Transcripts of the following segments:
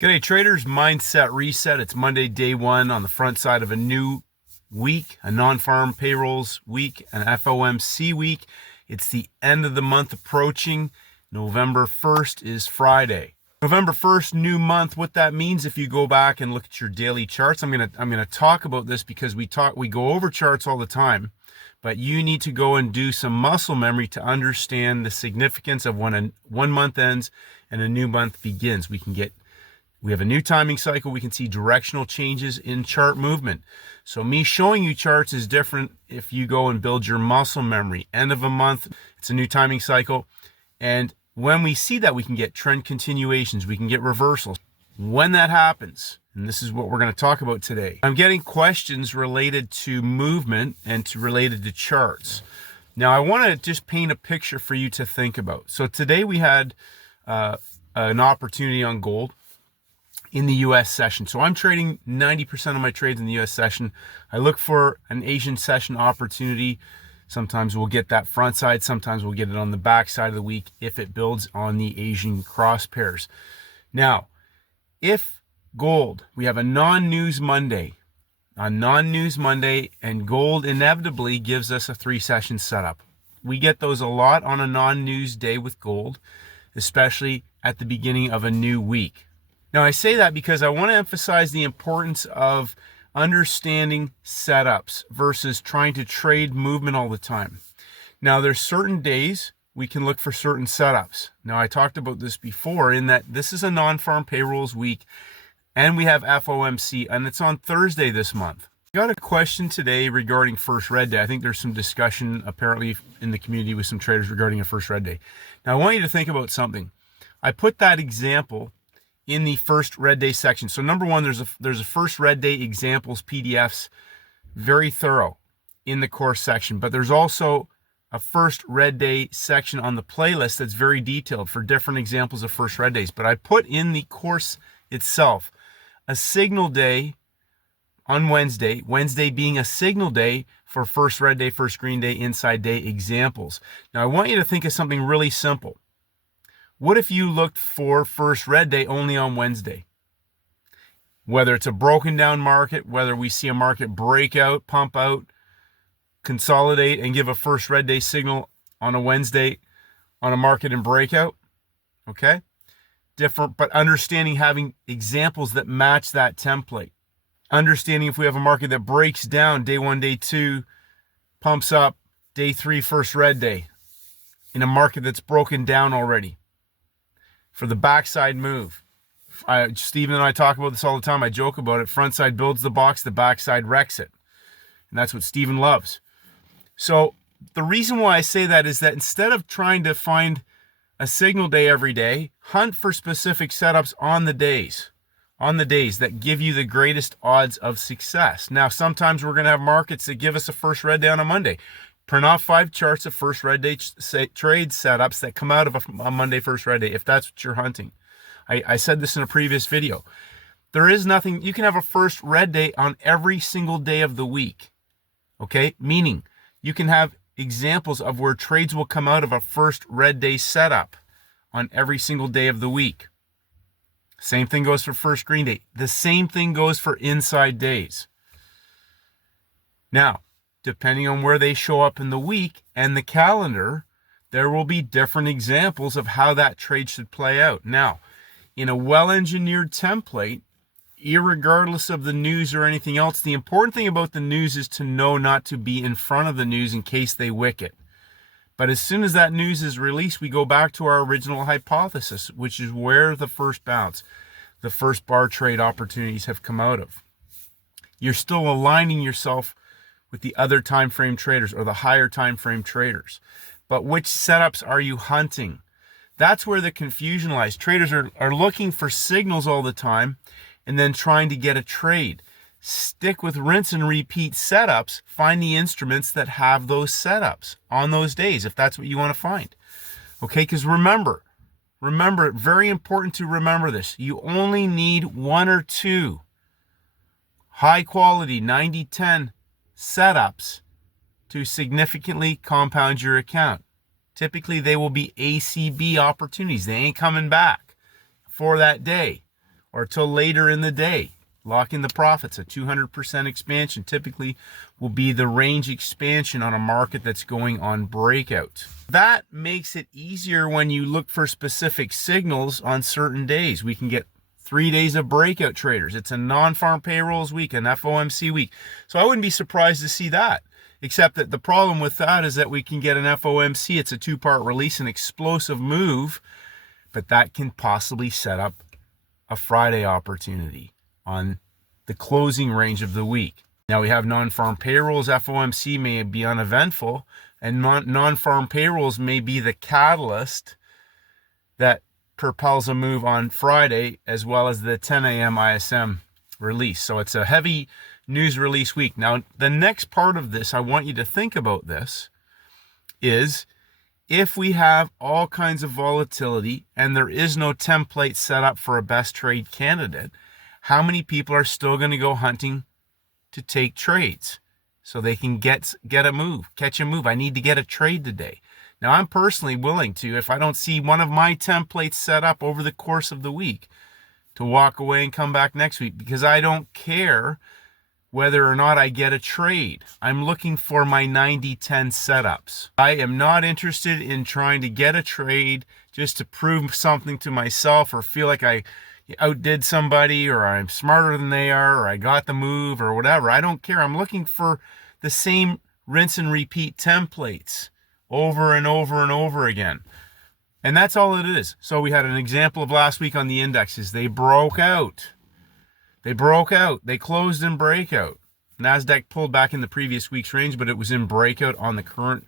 G'day traders, mindset reset. It's Monday, day one on the front side of a new week, a non-farm payrolls week, an FOMC week. It's the end of the month approaching. November 1st is Friday. November 1st, new month. What that means, if you go back and look at your daily charts, I'm gonna talk about this because we go over charts all the time, but you need to go and do some muscle memory to understand the significance of when one month ends and a new month begins. We have a new timing cycle. We can see directional changes in chart movement. So me showing you charts is different if you go and build your muscle memory. End of a month, it's a new timing cycle. And when we see that, we can get trend continuations. We can get reversals. When that happens, and this is what we're going to talk about today, I'm getting questions related to movement and related to charts. Now, I want to just paint a picture for you to think about. So today we had an opportunity on gold in the US session. So I'm trading 90% of my trades in the US session. I look for an Asian session opportunity. Sometimes we'll get that front side. Sometimes we'll get it on the back side of the week if it builds on the Asian cross pairs. Now, if gold, we have a non-news Monday, and gold inevitably gives us a 3-session setup. We get those a lot on a non-news day with gold, especially at the beginning of a new week. Now, I say that because I want to emphasize the importance of understanding setups versus trying to trade movement all the time. Now, there's certain days we can look for certain setups. Now, I talked about this before in that this is a non-farm payrolls week, and we have FOMC, and it's on Thursday this month. I got a question today regarding first red day. I think there's some discussion apparently in the community with some traders regarding a first red day. Now, I want you to think about something. I put that example in the first red day section. So number one, there's a first red day examples PDFs, very thorough in the course section, but there's also a first red day section on the playlist that's very detailed for different examples of first red days. But I put in the course itself a signal day on Wednesday being a signal day for first red day, first green day, inside day examples. Now I want you to think of something really simple. What if you looked for first red day only on Wednesday? Whether it's a broken down market, whether we see a market break out, pump out, consolidate, and give a first red day signal on a Wednesday on a market and breakout, okay? Different, but understanding having examples that match that template. Understanding if we have a market that breaks down day one, day two, pumps up, day three, first red day, in a market that's broken down already. For the backside move, Steven and I talk about this all the time. I joke about it. Front side builds the box, the backside wrecks it. And that's what Steven loves. So the reason why I say that is that instead of trying to find a signal day every day, hunt for specific setups on the days that give you the greatest odds of success. Now, sometimes we're going to have markets that give us a first red day on a Monday. Print off 5 charts of first red day trade setups that come out of a Monday first red day, if that's what you're hunting. I said this in a previous video. There is nothing, you can have a first red day on every single day of the week, okay? Meaning, you can have examples of where trades will come out of a first red day setup on every single day of the week. Same thing goes for first green day. The same thing goes for inside days. Now, depending on where they show up in the week and the calendar, there will be different examples of how that trade should play out. Now, in a well-engineered template, irregardless of the news or anything else, the important thing about the news is to know not to be in front of the news in case they wick it. But as soon as that news is released, we go back to our original hypothesis, which is where the first bounce, the first bar trade opportunities have come out of. You're still aligning yourself with the other time frame traders or the higher time frame traders. But which setups are you hunting? That's where the confusion lies. Traders are looking for signals all the time and then trying to get a trade. Stick with rinse and repeat setups. Find the instruments that have those setups on those days if that's what you want to find. Okay, because remember, very important to remember this. You only need 1 or 2 high quality 90-10 setups to significantly compound your account. Typically, they will be ACB opportunities. They ain't coming back for that day or till later in the day. Lock in the profits. A 200% expansion typically will be the range expansion on a market that's going on breakout. That makes it easier when you look for specific signals on certain days. We can get 3 days of breakout traders. It's a non-farm payrolls week, an FOMC week. So I wouldn't be surprised to see that. Except that the problem with that is that we can get an FOMC. It's a two-part release, an explosive move, but that can possibly set up a Friday opportunity on the closing range of the week. Now we have non-farm payrolls. FOMC may be uneventful, and non-farm payrolls may be the catalyst that propels a move on Friday, as well as the 10 a.m. ISM release. So it's a heavy news release week. Now, the next part of this, I want you to think about this, is if we have all kinds of volatility and there is no template set up for a best trade candidate, how many people are still going to go hunting to take trades so they can get a move, catch a move? I need to get a trade today. Now, I'm personally willing to, if I don't see one of my templates set up over the course of the week, to walk away and come back next week, because I don't care whether or not I get a trade. I'm looking for my 90-10 setups. I am not interested in trying to get a trade just to prove something to myself or feel like I outdid somebody or I'm smarter than they are or I got the move or whatever. I don't care. I'm looking for the same rinse and repeat templates over and over and over again. And that's all it is. So we had an example of last week on the indexes. They broke out. They closed in breakout. NASDAQ pulled back in the previous week's range, but it was in breakout on the current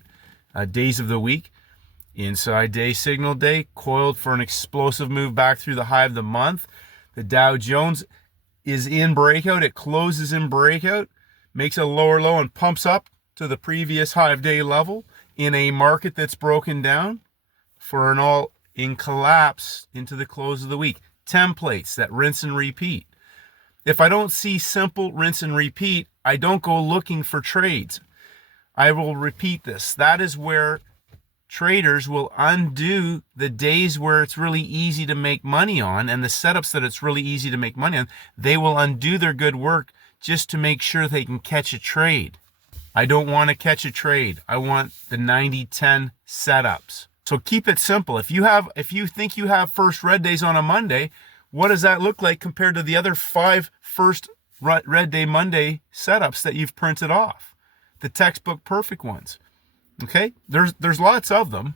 days of the week. Inside day, signal day, coiled for an explosive move back through the high of the month. The Dow Jones is in breakout. It closes in breakout, makes a lower low and pumps up to the previous high of day level in a market that's broken down for an all-in collapse into the close of the week. Templates that rinse and repeat. If I don't see simple rinse and repeat, I don't go looking for trades. I will repeat this. That is where traders will undo the days where it's really easy to make money on and the setups that it's really easy to make money on. They will undo their good work just to make sure they can catch a trade. I don't want to catch a trade. I want the 90-10 setups. So keep it simple. If you think you have first red days on a Monday, what does that look like compared to the other 5 first red day Monday setups that you've printed off? The textbook perfect ones. Okay? There's lots of them.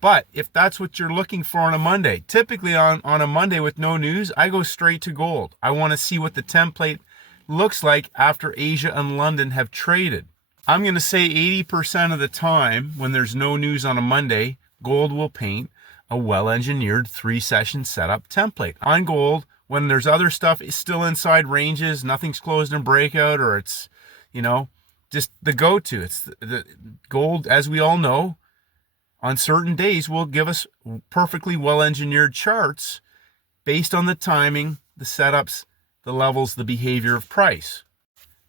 But if that's what you're looking for on a Monday, typically on a Monday with no news, I go straight to gold. I want to see what the template looks like after Asia and London have traded. I'm going to say 80% of the time when there's no news on a Monday, gold will paint a well-engineered 3-session setup template. On gold, when there's other stuff is still inside ranges, nothing's closed in breakout, or it's, just the go-to. It's the gold, as we all know, on certain days will give us perfectly well-engineered charts based on the timing, the setups, the levels, the behavior of price.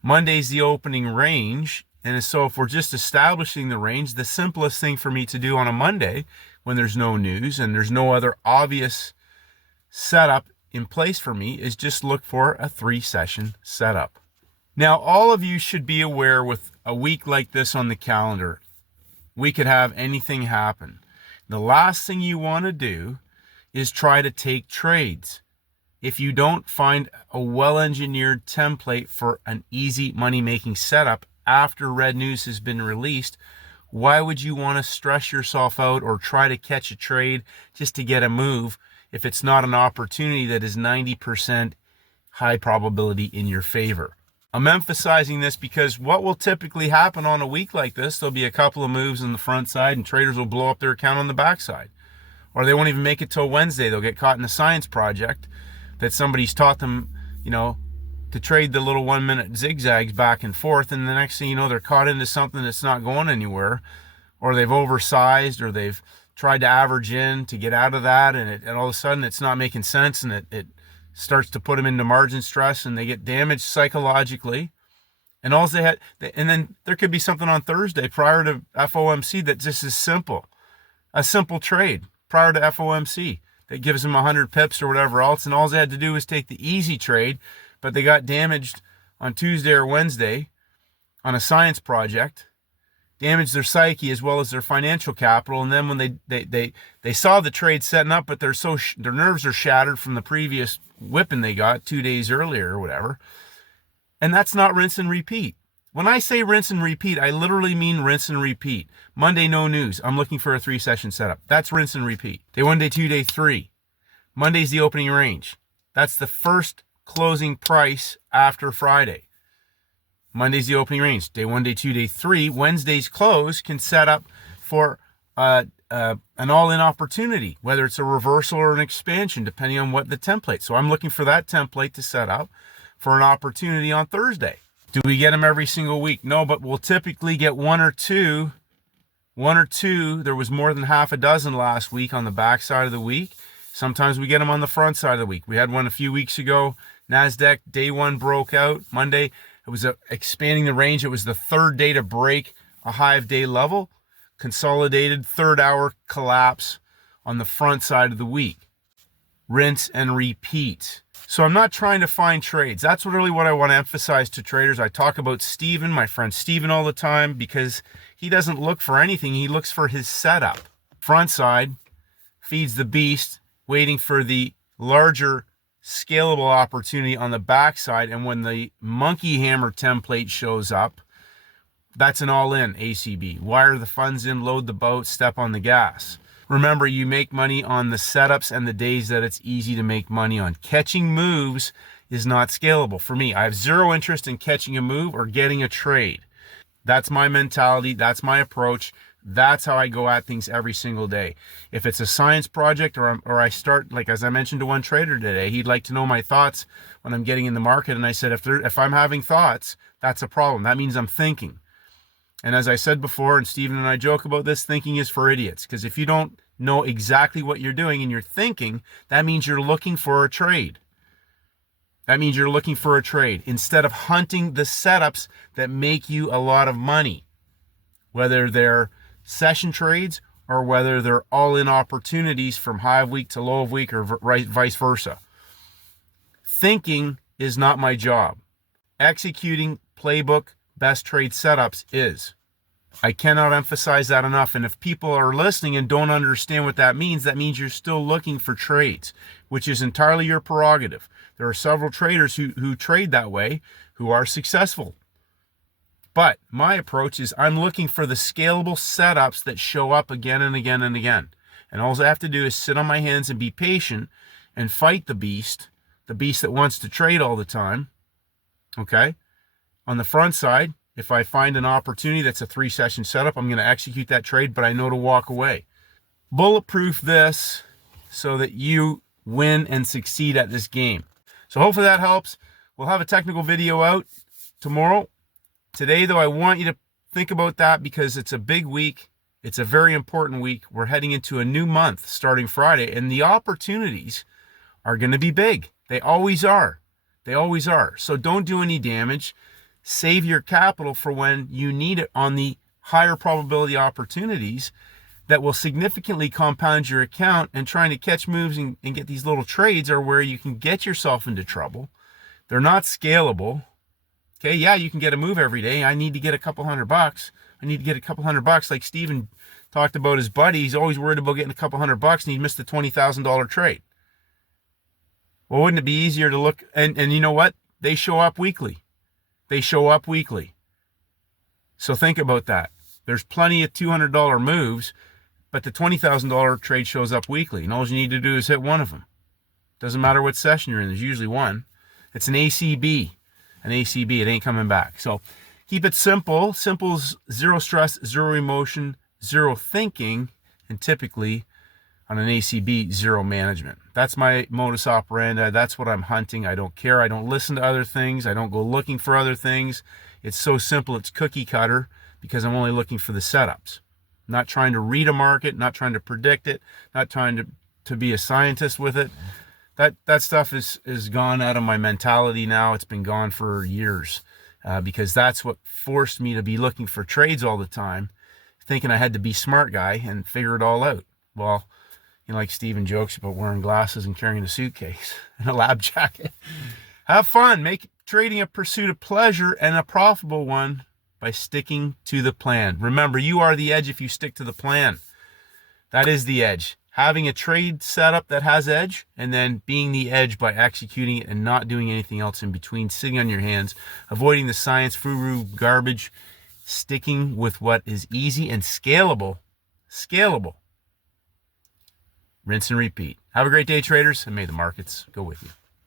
Monday's the opening range, and so if we're just establishing the range, the simplest thing for me to do on a Monday when there's no news and there's no other obvious setup in place for me is just look for a 3-session setup. Now, all of you should be aware with a week like this on the calendar, we could have anything happen. The last thing you want to do is try to take trades. If you don't find a well-engineered template for an easy money-making setup after red news has been released, why would you want to stress yourself out or try to catch a trade just to get a move if it's not an opportunity that is 90% high probability in your favor? I'm emphasizing this because what will typically happen on a week like this, there'll be a couple of moves on the front side and traders will blow up their account on the backside. Or they won't even make it till Wednesday. They'll get caught in a science project that somebody's taught them, to trade the little 1-minute zigzags back and forth, and the next thing you know, they're caught into something that's not going anywhere, or they've oversized, or they've tried to average in to get out of that, and all of a sudden it's not making sense, and it starts to put them into margin stress, and they get damaged psychologically. And then there could be something on Thursday prior to FOMC that just is simple, a simple trade prior to FOMC that gives them 100 pips or whatever else, and all they had to do was take the easy trade, but they got damaged on Tuesday or Wednesday on a science project, damaged their psyche as well as their financial capital, and then when they saw the trade setting up, but their nerves are shattered from the previous whipping they got 2 days earlier or whatever, and that's not rinse and repeat. When I say rinse and repeat, I literally mean rinse and repeat. Monday, no news. I'm looking for a 3-session setup. That's rinse and repeat. Day 1, day 2, day 3. Monday's the opening range. That's the first closing price after Friday. Monday's the opening range. Day 1, day 2, day 3. Wednesday's close can set up for an all-in opportunity, whether it's a reversal or an expansion, depending on what the template. So I'm looking for that template to set up for an opportunity on Thursday. Do we get them every single week? No, but we'll typically get one or two. There was more than half a dozen last week on the back side of the week. Sometimes we get them on the front side of the week. We had one a few weeks ago. NASDAQ, day 1 broke out. Monday, it was expanding the range. It was the third day to break a high of day level. Consolidated, third hour collapse on the front side of the week. Rinse and repeat. So I'm not trying to find trades. That's really what I want to emphasize to traders. I talk about Steven, my friend Steven, all the time, because he doesn't look for anything. He looks for his setup. Front side feeds the beast, waiting for the larger scalable opportunity on the backside. And when the monkey hammer template shows up, that's an all-in ACB. Wire the funds in, load the boat, step on the gas. Remember, you make money on the setups and the days that it's easy to make money on. Catching moves is not scalable. For me, I have zero interest in catching a move or getting a trade. That's my mentality. That's my approach. That's how I go at things every single day. If it's a science project or I start, like as I mentioned to one trader today, he'd like to know my thoughts when I'm getting in the market. And I said, if I'm having thoughts, that's a problem. That means I'm thinking. And as I said before, and Steven and I joke about this, thinking is for idiots. Because if you don't know exactly what you're doing and you're thinking, that means you're looking for a trade. That means you're looking for a trade instead of hunting the setups that make you a lot of money, whether they're session trades or whether they're all-in opportunities from high of week to low of week or vice versa. Thinking is not my job. Executing playbook best trade setups is. I cannot emphasize that enough. And if people are listening and don't understand what that means you're still looking for trades, which is entirely your prerogative. There are several traders who trade that way who are successful. But my approach is I'm looking for the scalable setups that show up again and again and again. And all I have to do is sit on my hands and be patient and fight the beast that wants to trade all the time. Okay? On the front side, if I find an opportunity that's a 3-session setup, I'm going to execute that trade, but I know to walk away. Bulletproof this so that you win and succeed at this game. So hopefully that helps. We'll have a technical video out tomorrow. Today, though, I want you to think about that because it's a big week. It's a very important week. We're heading into a new month starting Friday, and the opportunities are going to be big. They always are. They always are. So don't do any damage. Save your capital for when you need it on the higher probability opportunities that will significantly compound your account, and trying to catch moves and get these little trades are where you can get yourself into trouble. They're not scalable. Okay, yeah, you can get a move every day. I need to get a couple $100. I need to get a couple $100. Like Steven talked about his buddy. He's always worried about getting a couple $100 and he missed a $20,000 trade. Well, wouldn't it be easier to look? And you know what? They show up weekly. They show up weekly. So think about that. There's plenty of $200 moves, but the $20,000 trade shows up weekly. And all you need to do is hit one of them. Doesn't matter what session you're in. There's usually one. It's an ACB. An ACB. It ain't coming back. So keep it simple. Simple's zero stress, zero emotion, zero thinking, and typically on an ACB, zero management. That's my modus operandi. That's what I'm hunting. I don't care. I don't listen to other things. I don't go looking for other things. It's so simple. It's cookie cutter because I'm only looking for the setups. I'm not trying to read a market, not trying to predict it, not trying to be a scientist with it. That stuff is gone out of my mentality now. It's been gone for years because that's what forced me to be looking for trades all the time, thinking I had to be smart guy and figure it all out. Well, Like Steven jokes about wearing glasses and carrying a suitcase and a lab jacket. Have fun. Make trading a pursuit of pleasure and a profitable one by sticking to the plan. Remember, you are the edge if you stick to the plan. That is the edge. Having a trade setup that has edge, and then being the edge by executing it and not doing anything else in between, sitting on your hands, avoiding the science, furu garbage, sticking with what is easy and scalable. Scalable. Rinse and repeat. Have a great day, traders, and may the markets go with you.